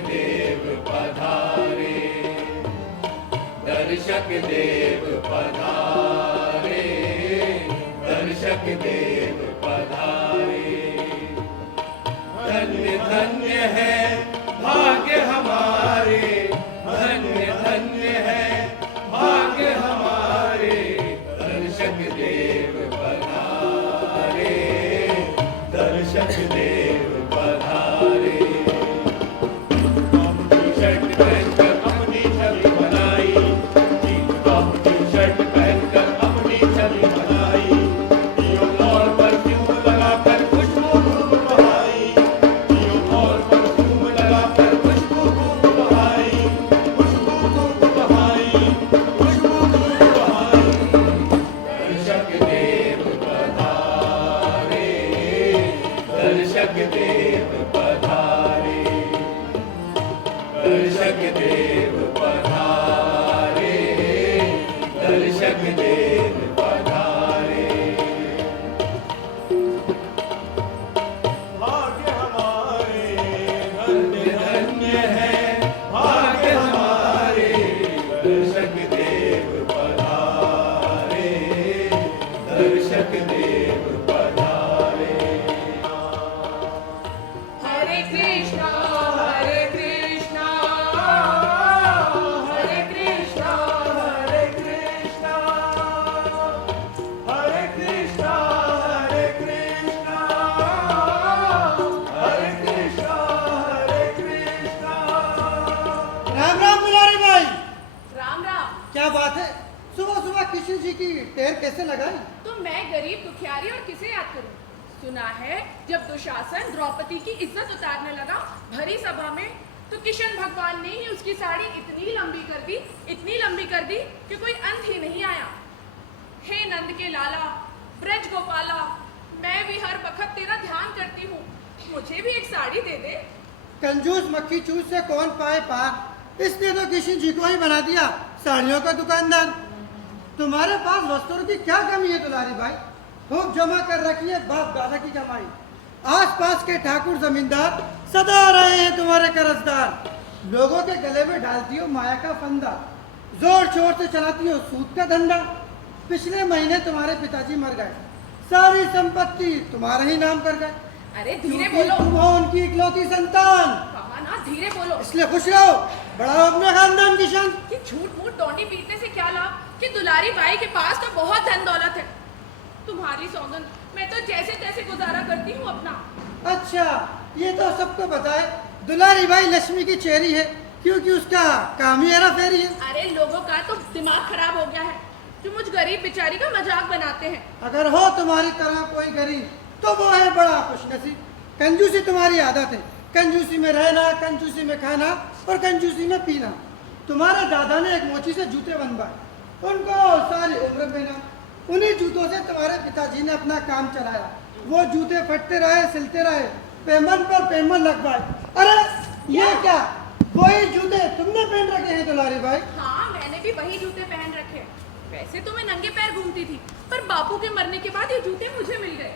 देव पधारे, दर्शक देव पधारे, दर्शक देव पधारे। धन्य धन्य है भाग्य हमारे, धन्य धन्य है भाग्य हमारे, दर्शक देव पधारे, दर्शक देव पधारे। टी-शर्ट पहनकर अपनी छवि बनाई, टी-शर्ट पहनकर अपनी छवि बनाई, दियों और परफ्यूम लगाकर खुशबू खूब बहाई, दियों और परफ्यूम लगाकर खुशबू खूब बहाई, खुशबू खूब बहाई, खुशबू खूब बहाई। दर्शक देव पधारे, दर्शक देव पधारे, दर्शक देव पधारे, दर्शक देव पधारे। भाग्य हमारे धन्य धन्य है भाग्य हमारे, दर्शक देव पधारे, दर्शक देव पधारे। हरे कृष्णा हरे कृष्णा, हरे कृष्णा हरे कृष्णा, हरे कृष्णा हरे कृष्णा, हरे कृष्णा हरे कृष्णा। राम राम दुलारी भाई, राम राम। क्या बात है? सुबह सुबह कृष्ण जी की टेर कैसे लगाई? तो मैं गरीब दुखियारी और किसे याद करूं? सुना है जब दुशासन द्रौपदी की इज्जत उतारने लगा भरी सभा में, तो किशन भगवान ने ही उसकी साड़ी इतनी लंबी कर दी, इतनी लंबी कर दी कि कोई अंत ही नहीं आया। हे नंद के लाला, ब्रज गोपाला, मैं भी हर वक्त तेरा ध्यान करती हूँ, मुझे भी एक साड़ी दे दे। कंजूस मक्खी चूस से कौन पाए पार, इसने तो कृष्ण जी को ही बना दिया साड़ियों का दुकानदार। तुम्हारे पास वस्त्रों की क्या कमी है दुलारी भाई? खूब जमा कर रखी है बाप दादा की कमाई। आसपास के ठाकुर जमींदार सदा रहे हैं तुम्हारे कर्जदार। लोगों के गले में डालती हो माया का फंदा, जोर शोर से चलाती हो सूद का धंधा। पिछले महीने तुम्हारे पिताजी मर गए, सारी संपत्ति तुम्हारे ही नाम कर गए। अरे धीरे क्योंकि बोलो। तुम हो उनकी इकलौती संतान, कहा ना धीरे बोलो। इसलिए खुश रहो, बढ़ाओ अपने खानदान की शान। कि झूठ मूठ डोंडी पीटने से क्या लाभ, कि दुलारी बाई के पास तो बहुत धन दौलत है। तुम्हारी सौगंध, मैं तो जैसे तैसे गुजारा करती हूँ अपना। अच्छा, ये तो सबको बताए दुलारी भाई लक्ष्मी की चेरी है, क्योंकि उसका काम ही हेरा फेरी है। अरे लोगों का तो दिमाग खराब हो गया है, जो मुझ गरीब बेचारी का मजाक बनाते हैं। अगर हो तुम्हारी तरह कोई गरीब तो वो है बड़ा खुशनसीब। कंजूसी तुम्हारी आदत है, कंजूसी में रहना, कंजूसी में खाना और कंजूसी में पीना। तुम्हारे दादा ने एक मोची से जूते बनवाए, उनको सारी उम्र पहना। उन्हीं जूतों से तुम्हारे पिताजी ने अपना काम चलाया। वो जूते फटते रहे, सिलते रहे, पेमेंट पर पेमेंट लगवाए। अरे ये क्या, वही जूते तुमने पहन रखे हैं दुलारी भाई? हाँ, मैंने भी वही जूते पहन रखे। वैसे तो मैं नंगे पैर घूमती थी, पर बापू के मरने के बाद ये जूते मुझे मिल गए।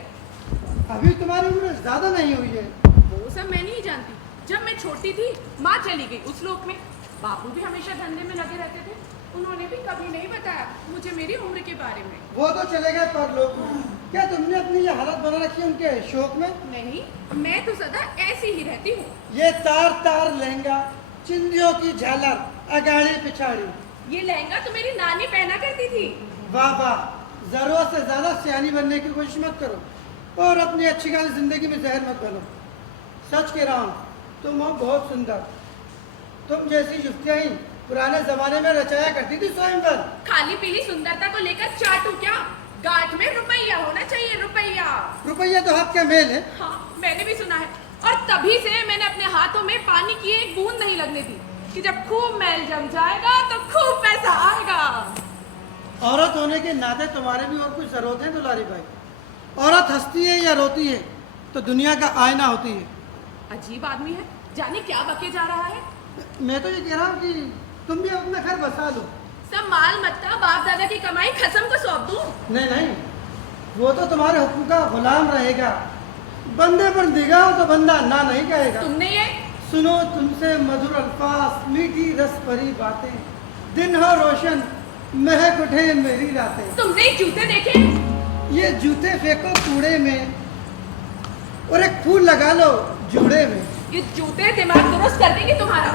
अभी तुम्हारी उम्र ज्यादा नहीं हुई है। वो सब मैं नहीं जानती। जब मैं छोटी थी, माँ चली गई उस लोक में। बापू भी हमेशा धंधे में लगे रहते थे, उन्होंने भी कभी नहीं बताया मुझे मेरी उम्र के बारे में। वो तो चले गए परलोक में। क्या तुमने अपनी ये हालत बना रखी है उनके शौक में? नहीं, मैं तो सदा ऐसी ही रहती हूँ। ये तार तार लहंगा, चिंदियों की झालर, अगाड़ी पिछाड़ी। ये लहंगा तो मेरी नानी पहना करती थी। वाह वाह, जरूरत से ज्यादा सियानी बनने की कोशिश मत करो और अपनी अच्छी खाली जिंदगी में जहर मत बनो। सच कह रहा हूँ, तुम हो बहुत सुंदर। तुम जैसी युवतियाँ ही पुराने जमाने में रचाया करती थी स्वयंवर। खाली पीली सुंदरता को लेकर चाटू क्या? गांठ में रुपया होना चाहिए, रुपया। रुपया तो हाथ का मेल है। हाँ, मैंने भी सुना है। और तभी से मैंने अपने हाथों में पानी की एक बूंद नहीं लगने दी, कि जब खूब मैल जम जाएगा तो खूब पैसा आएगा। औरत होने के नाते तुम्हारे भी और कुछ जरूरत है दुलारी भाई। औरत हंसती है या रोती है तो दुनिया का आईना होती है। अजीब आदमी है, जाने क्या बके जा रहा है। मैं तो ये कह रहा हूँ कि तुम भी अपना घर बसा लो। सब माल मत्ता बाप दादा की कमाई खसम को सौंप दूं? नहीं नहीं, वो तो तुम्हारे हुक्म का गुलाम रहेगा। बंदे पर निगाह हो तो बंदा ना नहीं कहेगा। तुमने ये सुनो तुमसे मधुर अल्फाज, मीठी रस भरी बातें, दिन हो रोशन, महक उठे मेरी रातें। तुमने ये जूते देखे? ये जूते फेंको कूड़े में और एक फूल लगा लो जूड़े में। ये जूते दिमाग दुरुस्त कर देंगे तुम्हारा।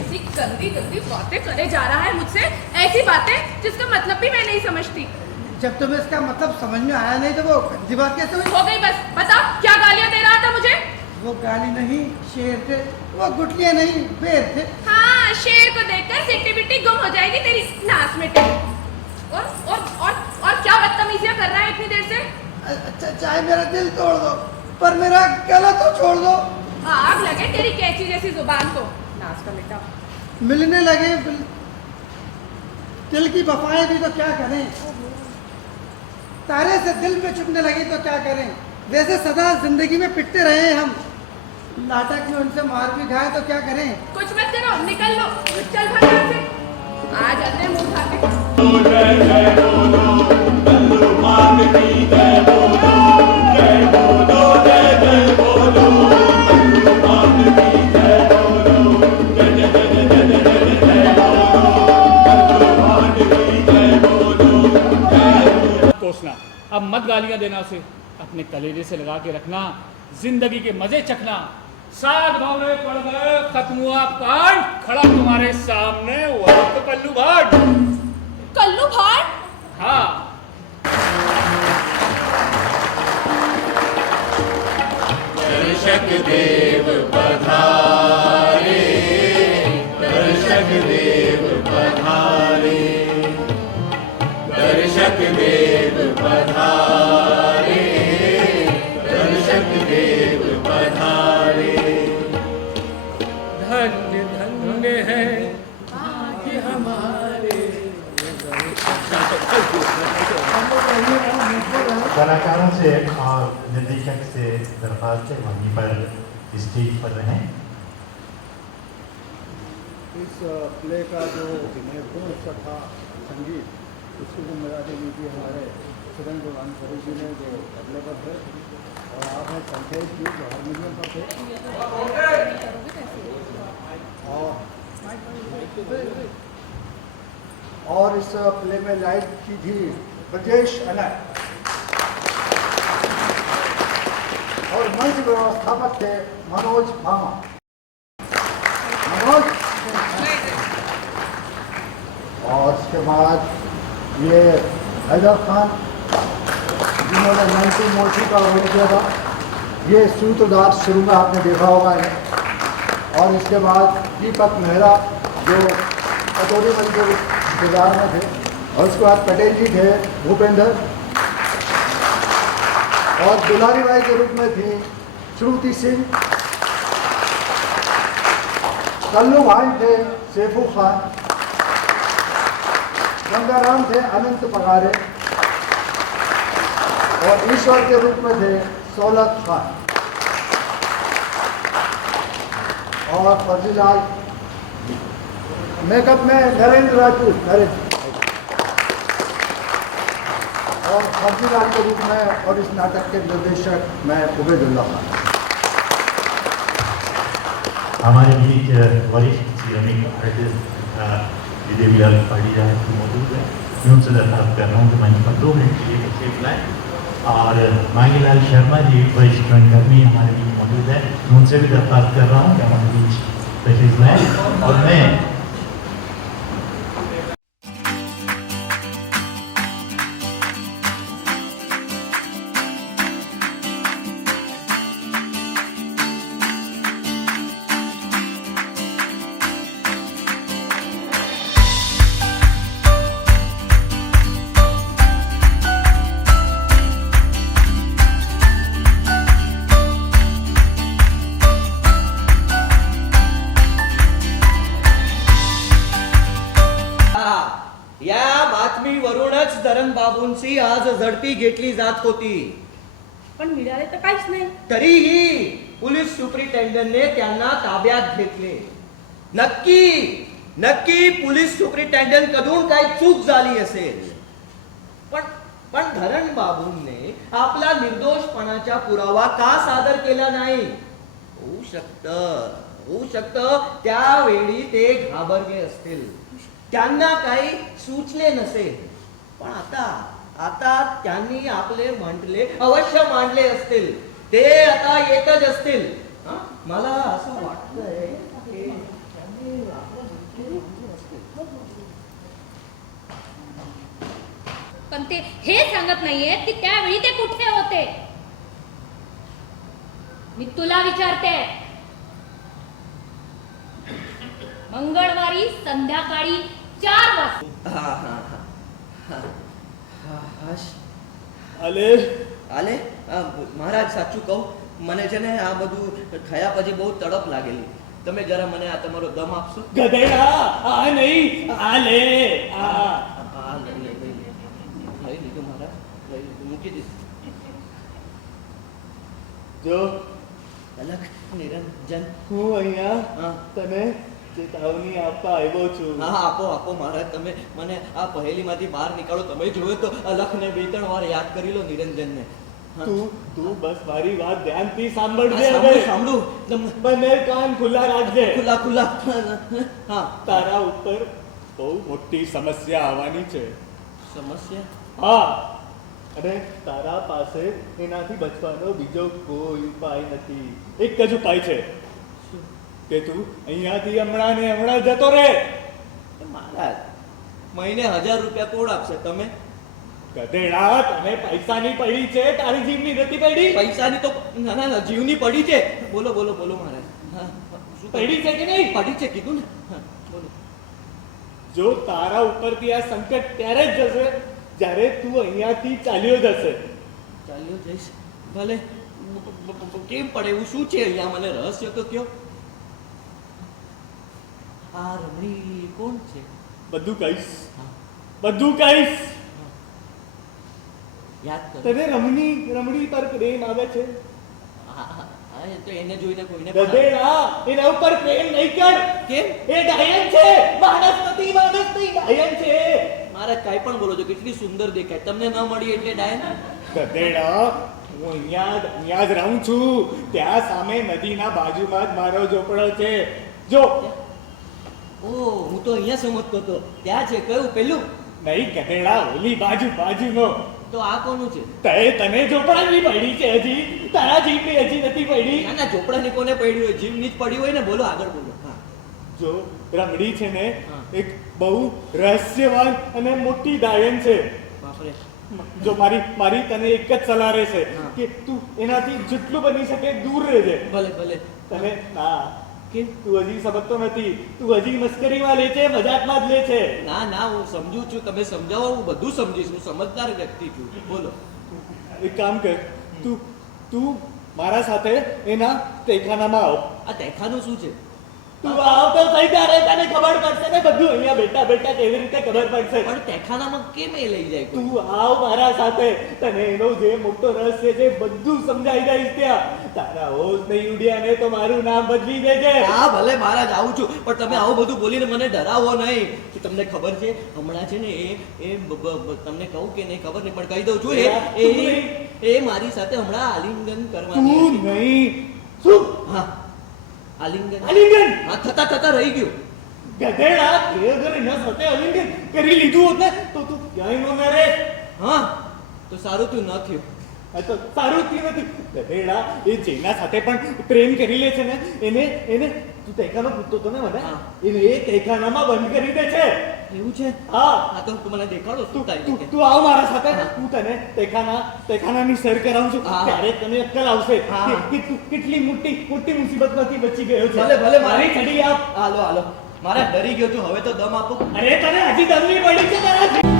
ऐसी गंदी गंदी बातें करे जा रहा है मुझसे, ऐसी बातें जिसका मतलब भी मैं नहीं समझती। जब तुम्हें इसका मतलब समझ में आया नहीं तो वो गंदी बात कैसे हुई? हो गई बस, बता क्या गालियां दे रहा था मुझे? वो गाली नहीं शेर थे, वो गुटलियां नहीं बेर थे। हाँ, शेर को देखकर सिट्टी बिट्टी गुम हो जाएगी तेरी नास में। और क्या बदतमीजियां कर रहा है इतनी देर से? अच्छा चाहे मेरा दिल तोड़ दो पर मेरा गला तो छोड़ दो। आग लगे तेरी कैंची जैसी जुबान को, नास का बेटा। मिलने लगे दिल की वफाएं भी तो क्या करें, तारे से दिल में चुभने लगी तो क्या करें। वैसे सदा जिंदगी में पिटते रहे हम, नाटक में उनसे मार भी खाए तो क्या करें। कुछ मत करो, निकल लो, चल भाग यहाँ से। आ जाते हैं मुंह खा के। जय जय बोलो, कल्लू मांग की जय बोलो, जय बोलो, जय जय बोलो, कल्लू मांग की जय बोलो, जय जय जय जय जय जय जय बोलो, कल्लू मांग की जय बोलो, जय। कोसना, अब मत गालियां देना उसे, अपने कलेजे से लगा के रखना, जिंदगी के मजे चखना। 7 भावरे पड़ गए, खत्म हुआ कांड, खड़ा तुम्हारे सामने वह तो कल्लू भाट। कल्लू भाट? हाँ, दर्शक देव पधारे, दर्शक देव पधारे, दर्शक देव पधारे, दर्शक देव पधारे। धन्य धन्य है भाग्य हमारे। कलाकारों से और निर्देशक से दरख्वास्त है वहीं पर स्टेज पर रहें। इस प्ले का जो महत्वपूर्ण हिस्सा था संगीत, उसकी जिम्मेदारी ली थी हमारे सुरेंद्र वानखड़े जी ने, जो तबले पर थे, और आप हैं संकेत जी जो हारमोनियम पर थे, और इस प्ले में लाइट की थी ब्रजेश अनंत, और मंच व्यवस्थापक थे मनोज भामा। मनोज, और उसके बाद ये हैदर खान जिन्होंने नंटू मोची का रोल किया था, ये सूत्रधार शुरू में आपने देखा होगा इन्हें। और इसके बाद दीपक मेहरा जो कटोरी बन के किरदार में थे, और उसके बाद पटेल जी थे भूपेंद्र, और दुलारी बाई के रूप में थी श्रुति सिंह, कल्लू भाई थे सैफू खान, गंगाराम थे अनंत पगारे, और ईश्वर के रूप में थे सौलत खान, और फर्जीलाल मेकअप में नरेंद्र राजपूत, नरेंद्र, और फर्जीलाल के रूप में, और इस नाटक के निर्देशक मैं उबैदुल्ला खान। हमारे बीच वरिष्ठ सिरेमिक आर्टिस्ट विजयलाल पाटीदार जी मौजूद है। मैं उनसे दरख्वास्त कर रहा हूँ कि मंच पर 2 मिनट के लिए तशरीफ लाएँ। और मांगीलाल शर्मा जी वरिष्ठ रंगकर्मी हमारे बीच मौजूद है, मैं उनसे भी दरख्वास्त कर रहा हूँ कि हमारे बीच तशरीफ लाएँ। और मैं या बातमीवरूनच धरणबाबूंची आज झडती घेतली जात होती, पण मिळाले तर काहीच नाही. तरीही पोलीस सुपरिटेंडंटने त्यांना ताब्यात घेतले. नक्की पोलीस सुपरिटेंडंट कडून काही चूक झाली असेल, पण धरणबाबूंनी आपला निर्दोषपणाचा पुरावा का सादर केला नाही? होऊ शकतं होऊ शकतं त्यावेळी ते घाबरले असतील, त्यांना काही सुचले नसेल. पण आता आता त्यांनी आपले म्हटले अवश्य मांडले असतील. ते आता येतच असतील. हं? मला असं वाटतंय की त्यांनी आपले म्हटले मांडले असतील. पण ते हे सांगत नाहीये की त्यावेळी ते कुठे होते. मी तुला विचारते. मंगळवारी संध्याकाळी 4 वाजता. हा हा हा हा હા અલે આલે મહારાજ સાચું કહું, મને છે ને આ બધું થયા પછી બહુ તડપ લાગેલી. તમે જરા મને આ તમારો દમ આપશો? ગધેડા આ નહીં આ લે આ હા લઈ લીધું મહારાજ, લઈ લીધું, મૂકી દીધું. જો અલગ નિરંજન. હું અહીંયા હા તને ચેતવણી આપવા આવ્યો છું. હા આપો આપો મહારાજ, તમે મને આ પહેલીમાંથી બહાર નીકાળો. તમે જોયો તો અલખને 2-3 વાર યાદ કરી લો, નિરંજનને. હા. તું બસ મારી વાત ધ્યાનથી સાંભળજે. હા, હવે સાંભળું સાંભળું. બંને કાન ખુલ્લા રાખજે. ખુલ્લા ખુલ્લા. હા તારા ઉપર બહુ મોટી સમસ્યા આવવાની છે. સમસ્યા? હા, અને તારા પાસે એનાથી બચવાનો બીજો કોઈ ઉપાય નથી. એક જ ઉપાય છે કે તું અહીંયાથી હમણાં ને હમણાં જતો રહે. મહારાજ મહિને 1000 રૂપિયા કોણ આપશે? તમે? ગધેડા, તને પૈસાની પડી છે, તારી જીવની નથી પડી. પૈસાની તો ના ના જીવની પડી છે. બોલો બોલો બોલો મહારાજ. હા શું પડી છે કે નહીં? પડી છે કીધું ને. હા બોલો. જો તારા ઉપરથી આ સંકટ ત્યારે જ જશે જ્યારે તું અહીંયાથી ચાલ્યો જશે. ચાલ્યો જઈશ ભલે. કેમ પડે એવું શું છે અહીંયા? મને રહસ્ય તો કયો. આ રમણી કોણ છે? બધું કહીશ, બધું કહીશ. યાદ કરો. તને રમણી પર પ્રેમ આવે છે? હા હા હા, એ તો એને જોઈને કોઈને પણ આવે. ગધેડા, એના ઉપર પ્રેમ નહીં કર. કેમ? એ ડાયન છે, માણસ નથી, ડાયન છે. મહારાજ કાંઈ પણ બોલો છો, કેટલી સુંદર દેખાય. તમને ન મળી એટલે ડાયન? ગધેડા, હું અહીંયા જ રહું છું. ત્યાં સામે નદીના બાજુમાં જ મારો ઝોપડો છે. જો ઓહ, હું તો અહીંયા સમજતો હતો. ત્યાં છે કયું? પેલું? નહીં ગધેડા, ઓલી બાજુનો. તો આ કોનું છે? તને ઝોપડાની પડી છે હજી, તારા જીવની હજી નથી પડી. ના ના, ચોપડાની કોને પડી હોય? જીવની જ પડી હોય ને. બોલો આગળ બોલો. હા જો રમડી છે ને, હા. એક બહુ રહસ્યવાન અને મોટી ડાયન છે. બાપરે. જો મારી તને એક જ સલાહ રહેશે હા. કે તું એનાથી જેટલું બની શકે દૂર રહેજે. ભલે ભલે. તને ના, કેમ? તું હજી સમજતો નથી. તું હજી મસ્કરીમાં લે છે, મજાકમાં જ લે છે. ના ના, હું સમજુ છું. તમે સમજાવો, હું બધું સમજીશ. હું સમજદાર વ્યક્તિ છું. બોલો. એક કામ કર, તું મારા સાથે એના તહેખાનામાં આવ. આ તહેખાનું શું છે? તું આવ તો સહી, ત્યારે તને ખબર પડશે ને બધું. અહીંયા બેઠા બેઠા કેવી રીતે ખબર પડશે. પણ તહેખાનામાં કેમ એ લઈ જાય કોઈ? તું આવ મારા સાથે, તને એનો જે મોટો રહસ્ય છે બધું સમજાઈ જઈશ ત્યાં. તારા હોશ નહીં ઉડ્યા ને તો મારું નામ બદલી દેજે. હા ભલે મહારાજ, આવું છું. પણ તમે આવું બધું બોલીને મને ડરાવો નહીં. કે તમને ખબર છે હમણાં છે ને તમને કહું કે નહીં ખબર નહીં, પણ કહી દઉં છું. એ મારી સાથે હમણાં આલિંગન કરવાની તું હતી. નહીં. શું? હા આલિંગન. હા, થતા રહી ગયું. ગધેડા, તે અગર એના સાથે આલિંગન કરી લીધું હોત ને તો તું ક્યાંય ન મરે. હા તો સારું તું ન થયું. આ તો સારું થયું નથી. ગધેડા, એ જેના સાથે પણ પ્રેમ કરી લે છે ને એને તું તહેખાનો પૂછતો હતો ને મને, હા. એને એ તહેખાનામાં બંધ કરી દે છે. એવું છે? હા, હા તો તું મને દેખાડો શું થાય છે. તું આવ મારા સાથે. હા. હું તને તહેખાનાની સર કરાવું છું. હા. ત્યારે તને અક્કલ આવશે હા. કે તું કેટલી મોટી મુસીબતમાંથી બચી ગયો છે. ભલે મારી છડી આપ. હાલો મારા ડરી ગયો છું. હવે તો દમ આપો. અરે તને હજી દમની પડી છે તારાથી.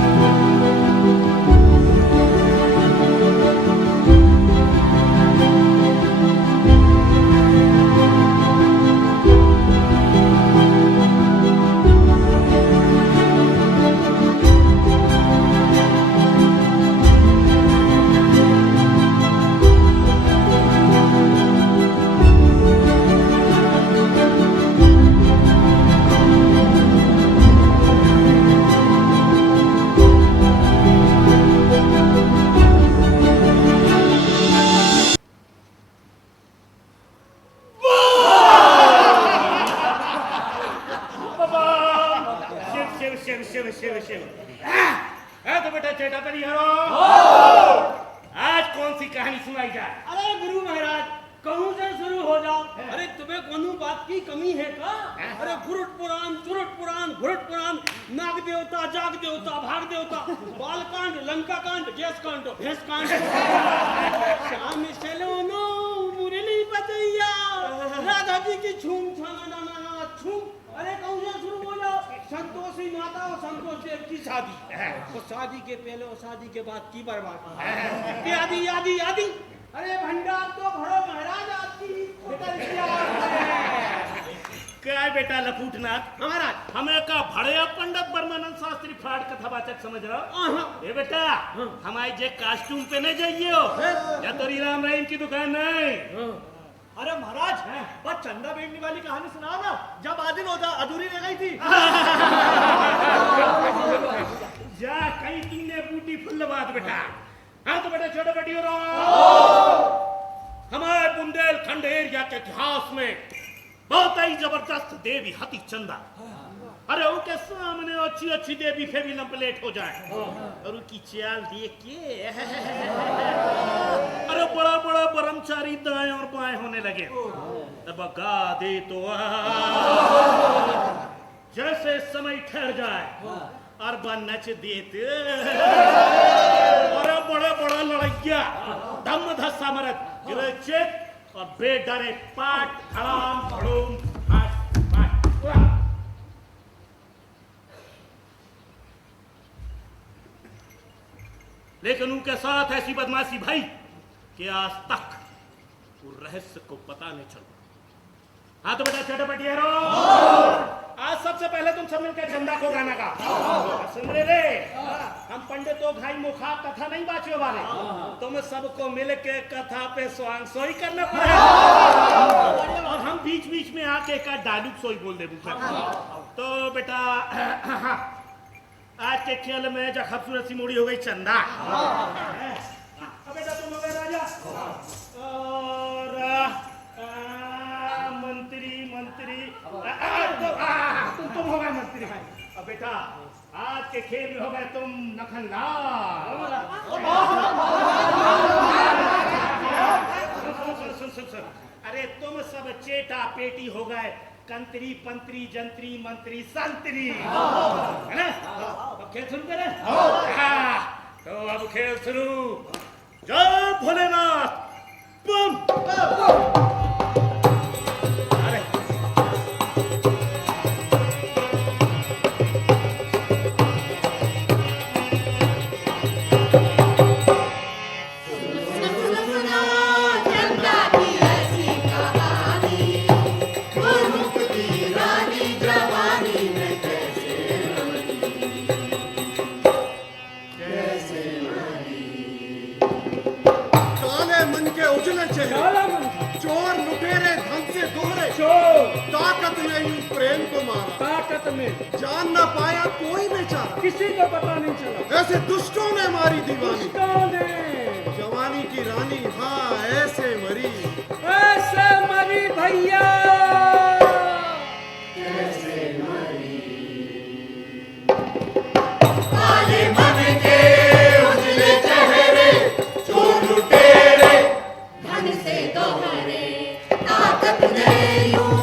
शिव। तो बेटा चेटा तैयार आज कौन सी कहानी सुनाई जाए? अरे गुरु महाराज कहूँ से शुरू हो जाओ। अरे तुम्हें कोनो बात की कमी है का? अरे गुरुट पुराण, चुरुट पुराण, घुरुट पुराण, नाग देवता, जाग देवता, भाग देवता, बालकांड, लंका कांड, गैस कांड, भैंस कांड, शाम चलोनो मुरली बजैया, राधा जी की छूम छाना छूम। अरे कहूँ से शुरू हो जाओ। संतोषी माता और संतोष देव की शादी, और शादी के पहले और शादी के बाद की बर्बादी, यादी। अरे भंडार तो भरो महाराज आपकी क्या बेटा लपूटनाथ महाराज हमें का भड़े पंडित ब्रह्मानंद शास्त्री फ्रॉड कथावाचक समझ रहा हो? ए बेटा हमारे जे कॉस्ट्यूम पे नहीं जाइए हो या तो राम रहीम की दुकान नहीं। अरे महाराज बस चंदा बेचने वाली कहानी सुनाओ ना, जब आदिन होता अधूरी रह गई थी। जा कहीं तुमने बूटी फुल बात बेटा। हाँ तो बेटा छोटे बेटी हो हमारे बुंदेलखंड एरिया के इतिहास में बहुत ही जबरदस्त देवी हती चंदा। अरे उनके सामने अच्छी देवी फिर भी लंपलेट हो जाए और उनकी चाल देख के अरे बड़ा ब्रह्मचारी दाएं और बाएं होने लगे। तब गा दे तो जैसे समय ठहर जाए और नच देते और बड़ा लड़ैया दम धस्सा मरद गिरे चेत और बेडरे पाट धड़ाम धड़ूम पाट। लेकिन उनके साथ ऐसी बदमाशी भाई कि आज तक वो रहस्य को पता नहीं चला। हाँ तो बेटा छोटे बटिया आज सबसे पहले तुम सब मिलकर चंदा को गाना गा। सुन रे हम पंडित तो भाई मुखा कथा नहीं बाचियों वाले, तुम सबको मिलके कथा पे स्वांग सोई करना पड़ेगा और हम बीच में आके का डायलॉग सोई बोल दे। तो बेटा आज के खेल में जो खूबसूरत सी मूड़ी हो गई चंदा। अब बेटा तुम हो गए राजा और मंत्री तुम हो गए मंत्री। अब बेटा आज के खेल में हो गए तुम नखनलाल। सुन अरे तुम सब चेटा पेटी हो गए कंत्री पंत्री जंत्री मंत्री संतरी, है ना? अब खेल शुरू करें। तो अब खेल शुरू। जय भोलेनाथ बम। चोर लुटेरे धन से दोहरे, ताकत नहीं प्रेम को मारा, ताकत में जान न पाया कोई बेचारा, किसी को पता नहीं चला। ऐसे दुष्टों ने मारी दीवानी, दुष्टों ने जवानी की रानी। हाँ ऐसे मरी भैया काले मन के उजले चेहरे, चोर लुटेरे धन से दोहरे, ताकत ने यूं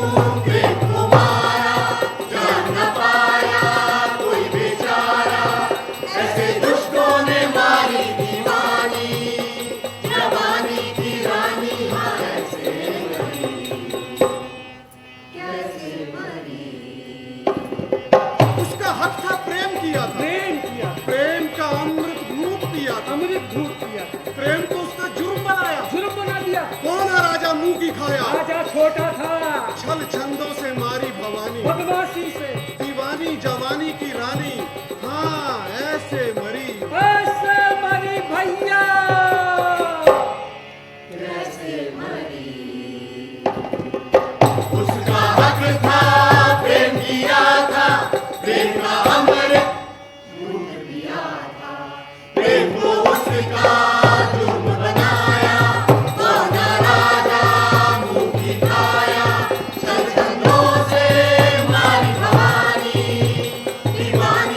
प्रेम को मारा, जान न पाया कोई बेचारा, ऐसे दुष्टों ने मारी दीवानी, जवानी की रानी। हाँ ऐसे मरी, उसका हक था प्रेम किया था, प्रेम का अमृत धूप पिया था, प्रेम को उसने जुर्म बना दिया। कौन राजा मुंह की खाया, राजा छोटा था, छल छंदों से मारी भवानी, बदमाशी से दीवानी जवानी की रानी। हाँ ऐसे मरी भैया। उसका हक था प्रेम किया था, प्रेम का अमृत लूट लिया था, प्रेम को उसका जुर्म बनाया, कौन राजा मुंह की खाया, छल छंदों से मारी भवानी, दीवानी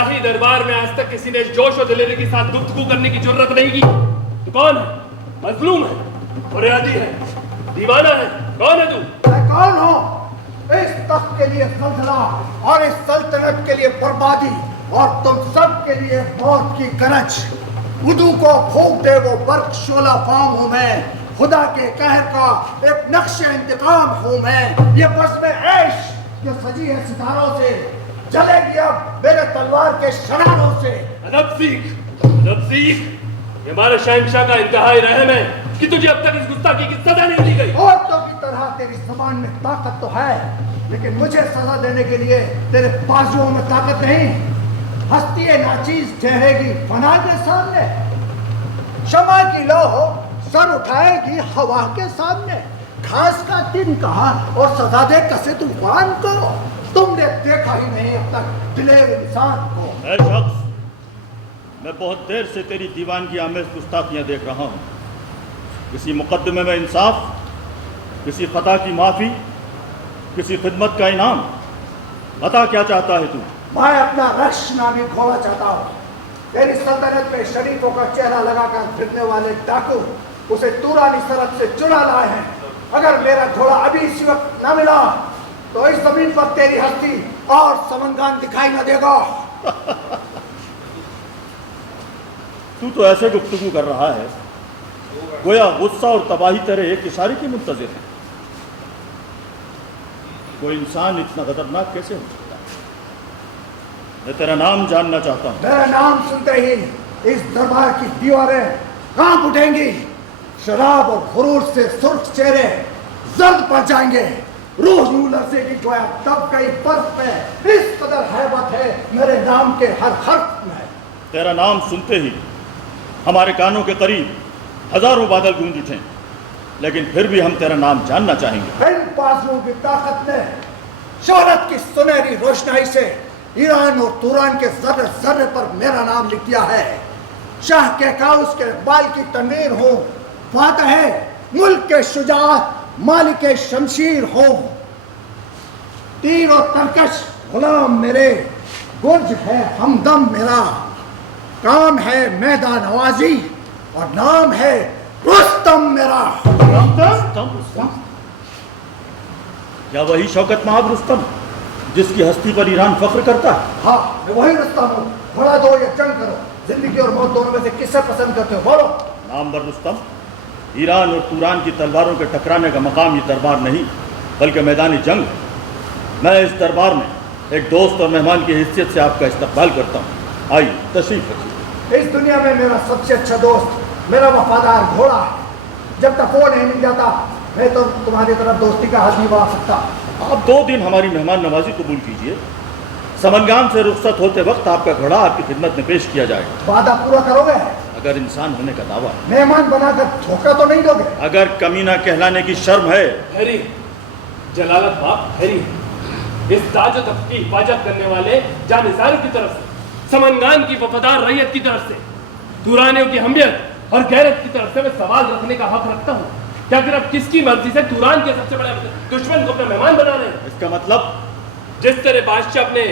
शाही दरबार में आज तक किसी ने जोश और दिलेरी के साथ गुफ्तगू करने की जरूरत नहीं की। तो कौन है? मजलूम है, फरियादी है, दीवाना है, कौन है तू? मैं कौन हूँ? इस तख्त के लिए सल्तनत और इस सल्तनत के लिए बर्बादी और तुम सब के लिए मौत की गरज। उदू को फूंक दे वो बर्क शोला फाम हूँ मैं, खुदा के कहर का एक नक्श इंतकाम हूँ मैं। ये बस में ऐश जो सजी है सितारों से, जलेगी अब मेरे तलवार के शरारों से। अदब सीख, अदब सीख। ये हमारे शहंशाह का इंतहाई रहम है कि तुझे अब तक इस गुस्ताखी की सजा नहीं दी गई। औरतों की तरह तेरी जबान में ताकत तो है, लेकिन मुझे सजा देने के लिए तेरे बाजुओं में ताकत नहीं। हस्ती नाचीज ठहरेगी फना के सामने, शमा की लो सर उठाएगी हवा के सामने। घास का दिन कहा और सजा दे कसे तूफान को। तुमने देखा ही नहीं अब तक दिलेर इंसान को। ऐ शख्स, मैं बहुत देर से तेरी दीवानगी आमेज गुस्ताखियां देख रहा हूँ। किसी मुकदमे में इंसाफ, किसी खता की माफ़ी, किसी खिदमत का इनाम। बता क्या चाहता है तू? मैं अपना रश नामी खोना चाहता हूँ। तेरी सल्तनत में शरीफों का चेहरा लगाकर फिरने वाले डाकू उसे तुरानी सरहद से चुरा लाए हैं। अगर मेरा घोड़ा अभी इसी वक्त न मिला तो इस जमीन पर तेरी हस्ती और समंगान दिखाई न देगा। तू तो ऐसे गुफ्तगू कर रहा है गोया गुस्सा और तबाही तेरे एक इशारे की मुंतज़िर है। कोई इंसान इतना खतरनाक कैसे हो सकता है? मैं तेरा नाम जानना चाहता हूँ। मेरा नाम सुनते ही इस दरबार की दीवारें कांप उठेंगी। शराब और गुरूर से सुर्ख चेहरे जर्द पड़ जाएंगे। रूह यूं लरसेगी गोया तब कई बर्फ में। इस कदर हैबत है मेरे नाम के हर हर्फ में। तेरा नाम सुनते ही हमारे कानों के करीब हजारों बादल गूंज उठें, लेकिन फिर भी हम तेरा नाम जानना चाहेंगे। इन बाजुओं की ताकत ने शोहरत की सुनहरी रोशनाई से ईरान और तुरान के जर्रे जर्रे पर मेरा नाम लिख दिया है। शाह के काउस के इकबाल की तनवीर हूँ, फातह है मुल्क के शुजाअत मालिक शमशीर हो। तीर और तरकश गुलाम मेरे, गुर्ज है हमदम मेरा, काम है मैदान नवाजी और नाम है रुस्तम मेरा। रुस्तम? क्या वही शौकत महब रुस्तम जिसकी हस्ती पर ईरान फख्र करता है? हाँ, मैं वही रुस्तम हूँ। घोड़ा दो या जंग करो, जिंदगी और मौत दोनों में से किसे पसंद करते हो बोलो। नाम बर रुस्तम, ईरान और तुरान की तलवारों के टकराने का मकाम ये दरबार नहीं बल्कि मैदानी जंग है। मैं इस दरबार में एक दोस्त और मेहमान की हैसियत से आपका इस्तकबाल करता हूँ। आइए तशरीफ रखिए। इस दुनिया में मेरा सबसे अच्छा दोस्त मेरा वफादार घोड़ा है। जब तक वो नहीं मिल जाता मैं तो तुम्हारी तरफ दोस्ती का हाथ नहीं बढ़ा सकता। आप 2 दिन हमारी मेहमान नवाजी कबूल कीजिए। समनगान से रुखसत होते वक्त आपका घोड़ा आपकी खिदमत में पेश किया जाएगा। वादा पूरा करोगे? अगर इंसान होने का दावा। मेहमान बनाकर धोखा तो नहीं दोगे? अगर कमीना कहलाने की शर्म है। हैरी, जलालत बाप हैरी, इस ताज तख्त की हिफाजत करने वाले जानिसार की तरफ से, समनगान की वफादार रैयत की तरफ से, तुरानियों की हमियत और गैरत की तरफ से मैं सवाल रखने का हक रखता हूँ। क्या फिर अब किसकी मर्जी से तुरान के सबसे बड़े दुश्मन को अपना मेहमान बना रहे हैं? इसका मतलब जिस तरह बादशाह अपने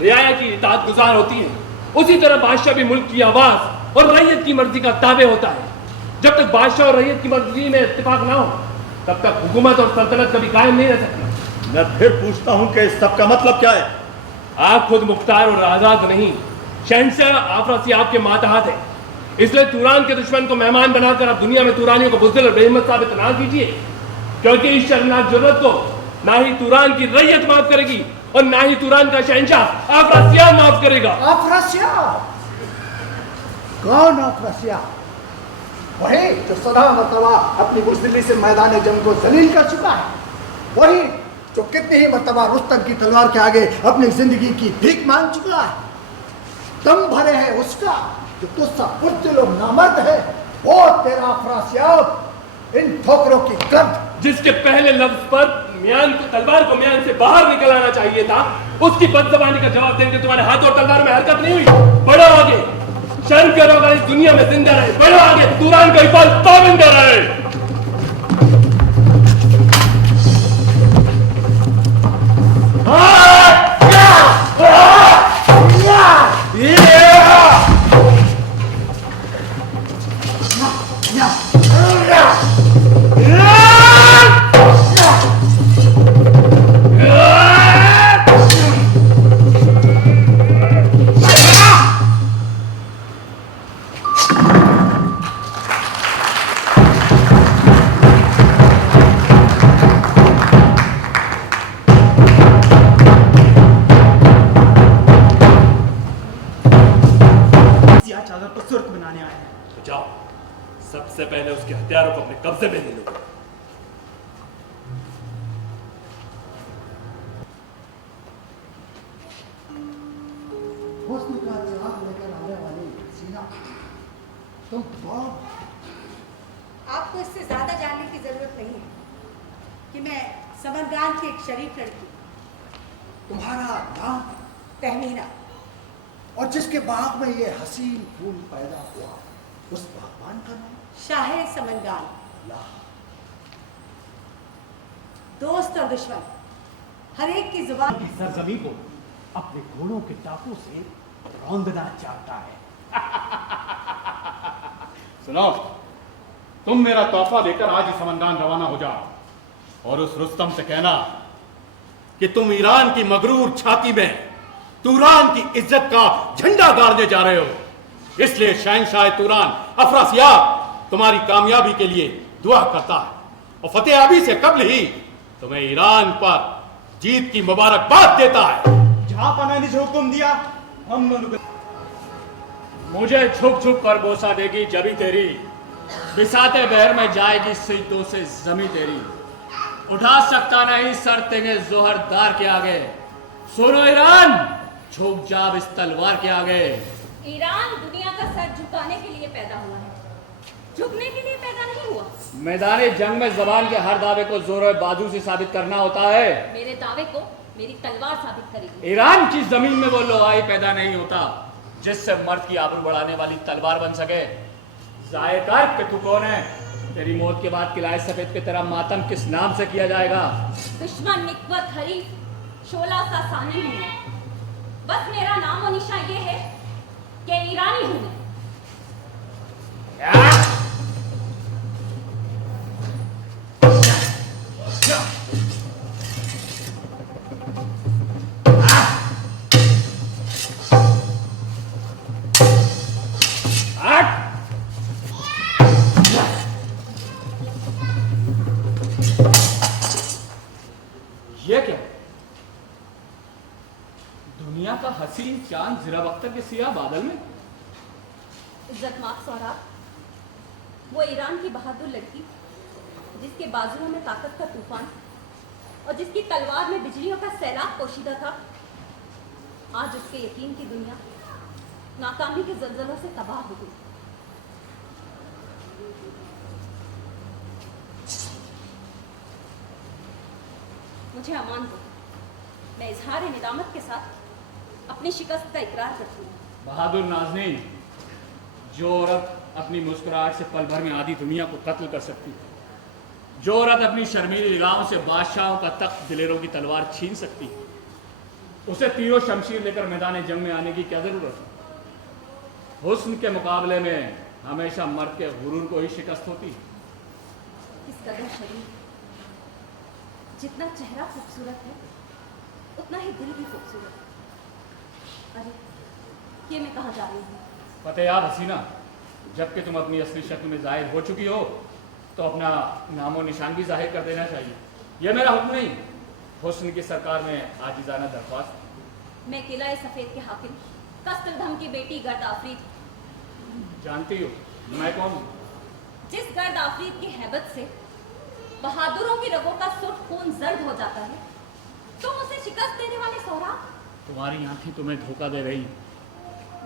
रियाया की इताअत गुजार होती है, उसी तरह बादशाह भी मुल्क की आवाज और रैयत की मर्जी का ताबे होता है। जब तक बादशाह और रैयत की मर्जी में इत्तेफाक ना हो तब तक हुकूमत और सल्तनत कभी कायम नहीं रह सकती। मैं फिर पूछता हूँ कि इस सब का मतलब क्या है? आप खुद मुख्तार और आजाद नहीं, शहंशाह आफरासी आपके मातहत है। इसलिए तुरान के दुश्मन को मेहमान बनाकर आप दुनिया में तुरानियों को बुज़दिल और बेहिम्मत साबित ना कीजिए, क्योंकि इस शर्मनाक जरूरत को ना ही तुरान की रैयत माफ करेगी और ना ही तुरान का शहंशाह आफरासिया माफ करेगा। आफरासिया? कौन आफरासिया? वही जो सदा मरतबा अपनी बुज़दिली से मैदान जंग को जलील कर चुका है। वही जो कितनी ही मरतबा रुस्तम की तलवार के आगे अपनी जिंदगी की भीख मांग चुका है। दम भरे है उसका जो तुझसा पुरदिल और नामर्द है। वो तेरा अफरासियाब इन ठोकरों की गर्द, जिसके पहले लफ्ज पर म्यान को तलवार को म्यान से बाहर निकल आना चाहिए था, उसकी बदज़बानी का जवाब देने तुम्हारे हाथ और तलवार में हरकत नहीं हुई। बढ़ो आगे, शर्म करोगा इस दुनिया में जिंदा रहे। बढ़ो आगे, तुरान का हिफाज़त ताबिंदा रहे। या! उससे पहले उसके हथियारों को अपने कब्जे में ले लो। हुस्न का चिराग लेकर आने वाली सीना, तुम कौन? आपको इससे ज्यादा जानने की जरूरत नहीं है कि मैं समरगान की एक शरीफ लड़की, तुम्हारा नाम? तहमीना। और जिसके बाग में ये हसीन फूल पैदा हुआ, उस बागबान का नाम? शाहिर समरगान। अल्लाह। दोस्त और दुश्मन हर एक की जुबान की सरजमी को अपने घोड़ों के टापू से रौंदना चाहता है। सुनो, तुम मेरा तोहफा लेकर आज ही समंदान रवाना हो जाओ और उस रुस्तम से कहना कि तुम ईरान की मगरूर छाती में तुरान की इज्जत का झंडा गाड़ने जा रहे हो। इसलिए शहंशाह तुरान अफरासियाब तुम्हारी कामयाबी के लिए दुआ करता है और फतेहाबी से कबल ही तुम्हें ईरान पर जीत की मुबारकबाद देता है। जहां पना ने जो हुक्म दिया हम मुझे झुक झुक कर बोसा देगी जबी तेरी, बिसाते बहर में जाएगी सिजदों से जमी तेरी। उठा सकता नहीं सर तेरे जोहरदार के आगे, सुनो ईरान झुक जा इस तलवार के आगे। ईरान दुनिया का सर झुकाने के लिए पैदा हुआ है, झुकने के लिए पैदा नहीं हुआ। मैदानी जंग में जबान के हर दावे को जोर बाजू से साबित करना होता है। मेरे दावे को मेरी तलवार साबित करेगी। ईरान की जमीन में वो लोहाई पैदा नहीं होता जिससे मर्द की आबरू बढ़ाने वाली तलवार बन सके। जाए कर कि तू कौन है? तेरी मौत के बाद किलाए सफेद पे तेरा मातम किस नाम से किया जाएगा? दुश्मन, निकबत, हरीफ, शोला सा सानी हूं मैं। बस मेरा नाम और निशान ये है कि ईरानी हूं मैं। ये क्या? दुनिया का हसीन चांद ज़रा अख्तर के सिया बादल में। इज्जत माफ सौराब, वो ईरान की बहादुर लड़की जिसके बाजुओं में ताकत का तूफान और जिसकी तलवार में बिजलियों का सैलाब पोशीदा था, आज उसके यकीन की दुनिया नाकामी के जल्जलों से तबाह हो गई। मुझे अमान दो, मैं इजहार निदामत के साथ अपनी शिकस्त का इकरार करती हूँ। बहादुर नाज़नीन, जो औरत अपनी मुस्कुराहट से पल भर में आधी दुनिया को कत्ल कर सकती है, जो औरत अपनी शर्मीली निगाहों से बादशाहों का तख्त दिलेरों की तलवार छीन सकती है, उसे तीरों शमशीर लेकर मैदान जंग में आने की क्या जरूरत है? हुस्न के मुकाबले में हमेशा मर्द के गुरूर को ही शिकस्त होती है। किस कदर शरीफ, जितना चेहरा खूबसूरत है उतना ही दिल भी खूबसूरत है। अरे ये मैं कहाँ जा रही हूँ? फतेहाब हसीना, जबकि तुम अपनी असली शक्ल में जाहिर हो चुकी हो तो अपना नामो निशान भी जाहिर कर देना चाहिए। यह मेरा हुक्म नहीं, हुस्न की सरकार में आजिज़ाना दरख्वास्त। मैं किला सफेद के हाकिम कस्तरधम की बेटी गर्द आफरीद। जानती हो मैं कौन हूँ? जिस गर्द आफरीद की हैबत से बहादुरों की रगों का सुर्ख खून जर्द हो जाता है, तुम उसे शिकस्त देने वाले सौराब। तुम्हारी आंखें तुम्हें धोखा दे रही।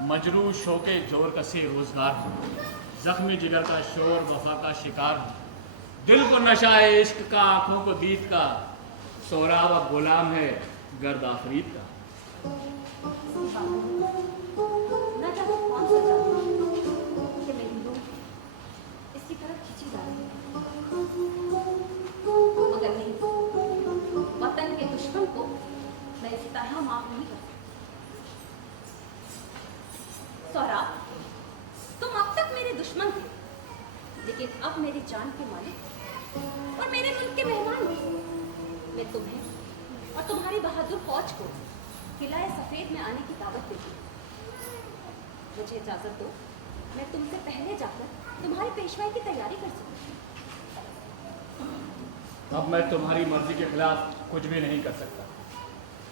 मजरू शोके जोर कसे रोजगार हो, जख्मी जिगर का शोर वफा का शिकार हो, दिल को नशा है इश्क का, आंखों को दीद का, सौराब अब गुलाम है गर्द आफरीद का। न जाने कौन सा जादू कि मेरी रूह इसकी तरफ खींची जा रही है, मगर नहीं, वतन के दुश्मन को मैं इस तरह माफ नहीं कर सकती। सौराब, तुम अब तक मेरे दुश्मन थे, लेकिन अब मेरी जान के मालिक और मेरे मुल्क के मेहमान हो। मैं तुम्हें और तुम्हारी बहादुर फौज को किला सफेद में आने की दावत देती हूँ। मुझे इजाजत दो, मैं तुमसे पहले जाकर तुम्हारी पेशवाई की तैयारी कर सकूँ। अब मैं तुम्हारी मर्जी के खिलाफ कुछ भी नहीं कर सकता।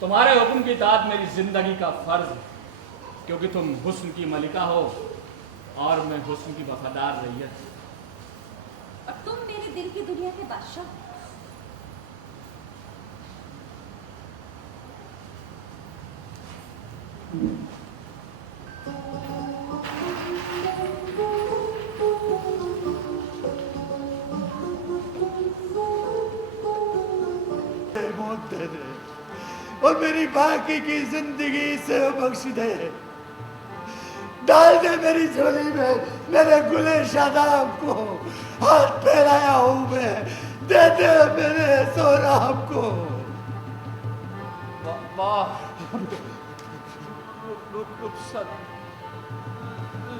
तुम्हारे हुक्म की इताअत मेरी जिंदगी का फर्ज है, क्योंकि तुम हुस्न की मलिका हो और मैं हुस्न की वफादार रैयत। और तुम मेरे दिल की दुनिया के बादशाह हो। मौत दे दे और मेरी बाकी की जिंदगी से बख्श दे। डाल दे मेरी झोली में मेरे गुले शादाब को, हाथ फैलाया हूं मैं, दे दे मेरे सोहराब को।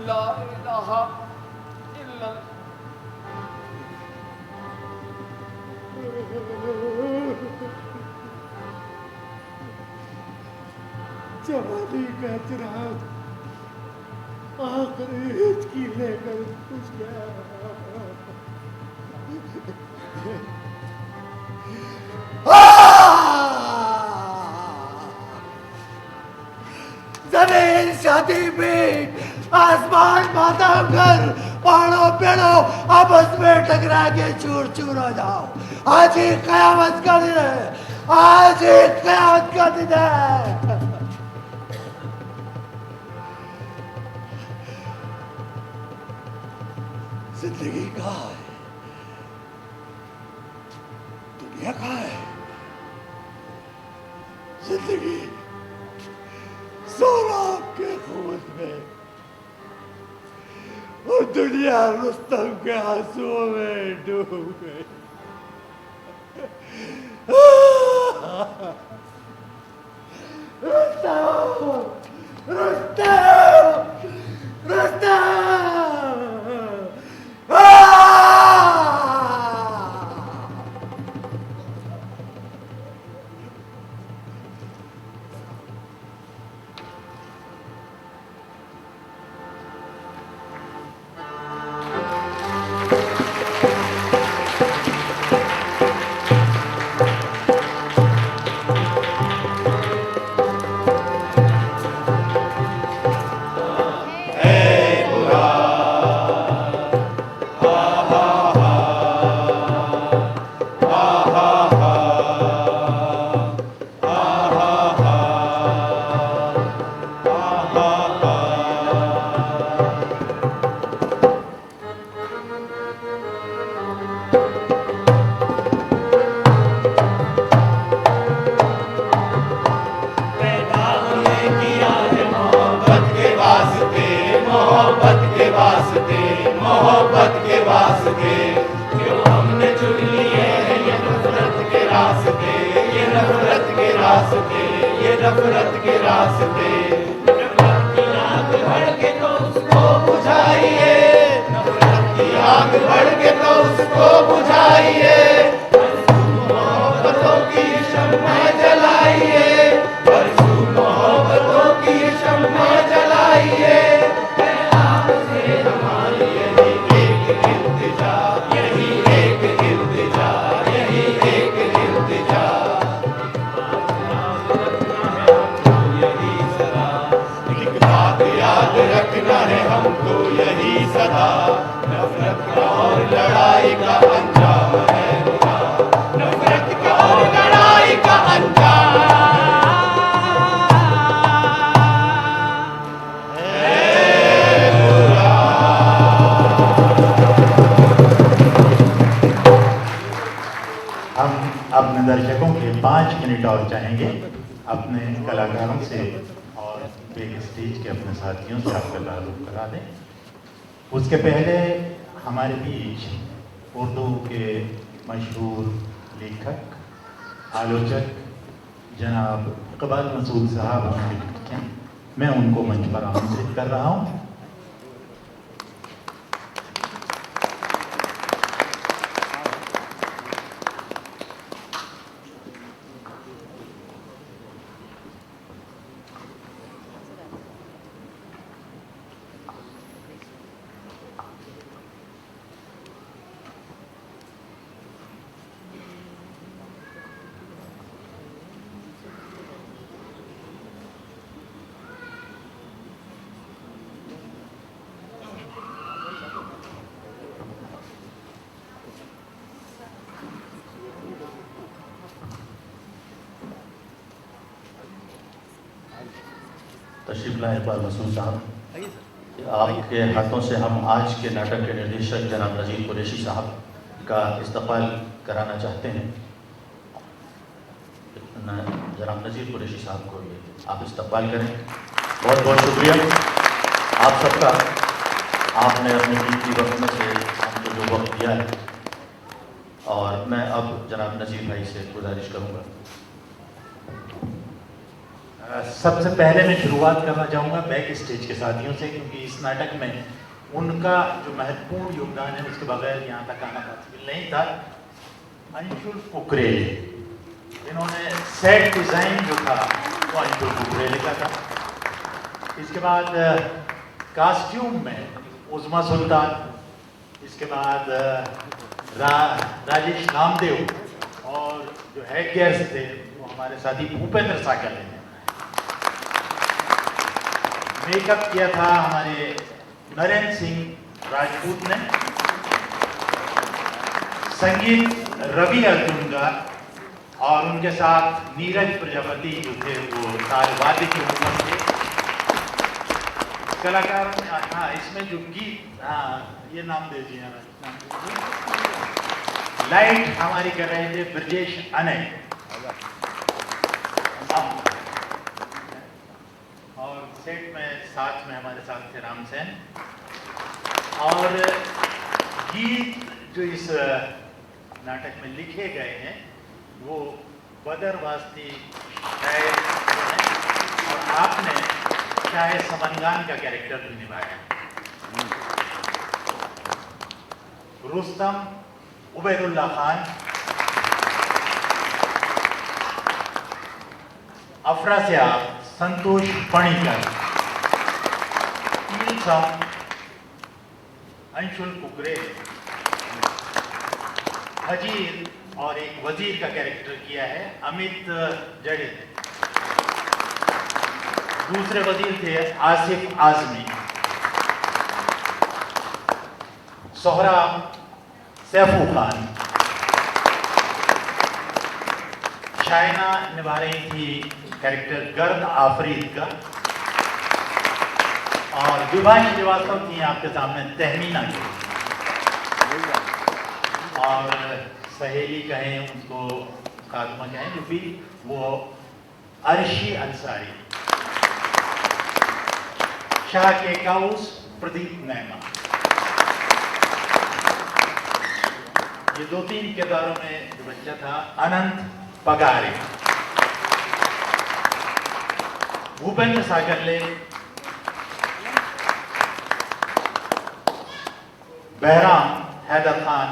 ला इलाहा इल्लल्लाह। जवानी का चिराग आखिरी हिचकी लेकर कुछ गया। जमीन शादी में आसमान माता घर पहाड़ों पेड़ों आपस में टकरा के चूर चूर हो जाओ। आज ही कयामत का दिन है, आज ही कयामत का दिन है। जिंदगी कहाँ है, दुनिया कहाँ है? जिंदगी सोहराब के खून में और दुनिया रुस्तम के आंसुओं में डूब गई। रुस्तम, रुस्तम, रुस्तम। अपने दर्शकों के 5 मिनट और चाहेंगे अपने कलाकारों से और बैक स्टेज के अपने साथियों से आपका ताल्लुक करा दें। उसके पहले हमारे बीच उर्दू के मशहूर लेखक आलोचक जनाब इकबाल मसूद साहब हैं, मैं उनको मंच पर आमंत्रित कर रहा हूँ। तशरीफ लाए इकबाल मसूद साहब, आपके हाथों से हम आज के नाटक के निर्देशक जनाब नज़ीर कुरैशी साहब का इस्तक़बाल कराना चाहते हैं। जनाब नज़ीर कुरैशी साहब को ये आप इस्तक़बाल करें। बहुत बहुत शुक्रिया आप सबका, आपने अपने कीमती वक्त में से हमको जो वक्त दिया है। और मैं अब जनाब नज़ीर भाई से गुजारिश करूँगा। सबसे पहले मैं शुरुआत करना चाहूँगा बैक स्टेज के साथियों से, क्योंकि इस नाटक में उनका जो महत्वपूर्ण योगदान है उसके बगैर यहाँ तक आना पॉसिबल नहीं था। अंशुल कुकरेले, इन्होंने सेट डिज़ाइन जो था वो अंशुल कुकरेले का था। इसके बाद कास्ट्यूम में उज़मा सुल्तान, इसके बाद राजेश नामदेव, और जो हेड गेस्ट थे वो हमारे साथी भूपेंद्र साकल हैं। मेकअप किया था हमारे नरेंद्र सिंह राजपूत ने, संगीत रवि अर्जुन का, और उनके साथ नीरज प्रजापति जो थे वो सारे वाद्य के ऊपर थे। कलाकारों में हाँ इसमें जो गीत, हाँ ये नाम दे दिया, लाइट हमारी कर रहे थे ब्रजेश अनय, और सेट में साथ में हमारे साथ थे राम सेन। और गीत जो इस नाटक में लिखे गए हैं वो बदर वास्ती शायर हैं, और आपने शायद समनगान का कैरेक्टर भी निभाया। रुस्तम उबैदुल्ला खान, अफरा सियाब, संतोष पणिकर, अंशुल कुकरेले, हजीर और एक वजीर का कैरेक्टर किया है अमित जड़े। दूसरे वजीर थे आसिफ आजमी, सोहराब सैफू खान, शाइना निभा रही थी कैरेक्टर गर्द आफरीद का, और विभा श्रीवास्तव थी आपके सामने तहमीना की, और सहेली कहें उनको, खात्मा कहें जो भी, वो अर्शी अंसारी, शाह के काउस प्रदीप नैमा। ये 2-3 किरदारों में जो बच्चा था अनंत पगारे, भूपेंद्र सागरले, बहराम हैदर खान,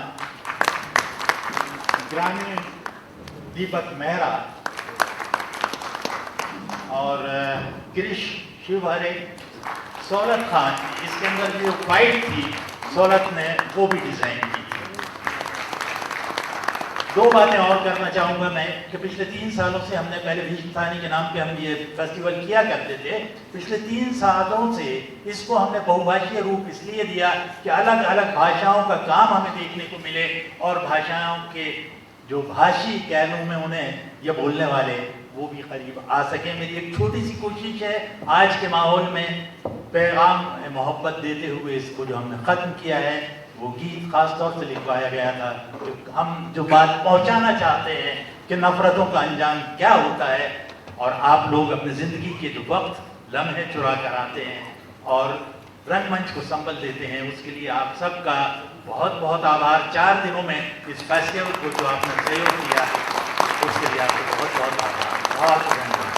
ग्रामीण दीपक मेहरा, और गिरीश शिवहरे, सौलत खान। इसके अंदर जो फाइट थी सौलत ने वो भी डिजाइन की। 2 बातें और करना चाहूँगा मैं कि पिछले 3 सालों से हमने, पहले भीष्मथानी के नाम पे हम ये फेस्टिवल किया करते थे, पिछले 3 सालों से इसको हमने बहुभाषीय रूप इसलिए दिया कि अलग अलग भाषाओं का काम हमें देखने को मिले, और भाषाओं के जो भाषी कह लूँ मैं उन्हें, ये बोलने वाले, वो भी करीब आ सके। मेरी एक छोटी सी कोशिश है आज के माहौल में पैगाम मोहब्बत देते हुए इसको जो हमने ख़त्म किया है, वो गीत खास तौर से लिखवाया गया था। हम जो बात पहुंचाना चाहते हैं कि नफरतों का अंजाम क्या होता है, और आप लोग अपनी ज़िंदगी के जो वक्त लम्हे चुरा कर आते हैं और रंगमंच को संबल देते हैं, उसके लिए आप सबका बहुत बहुत आभार। 4 दिनों में इस फेस्टिवल को जो आपने सहयोग किया उसके लिए आपको बहुत बहुत आभार। बहुत धन्यवाद।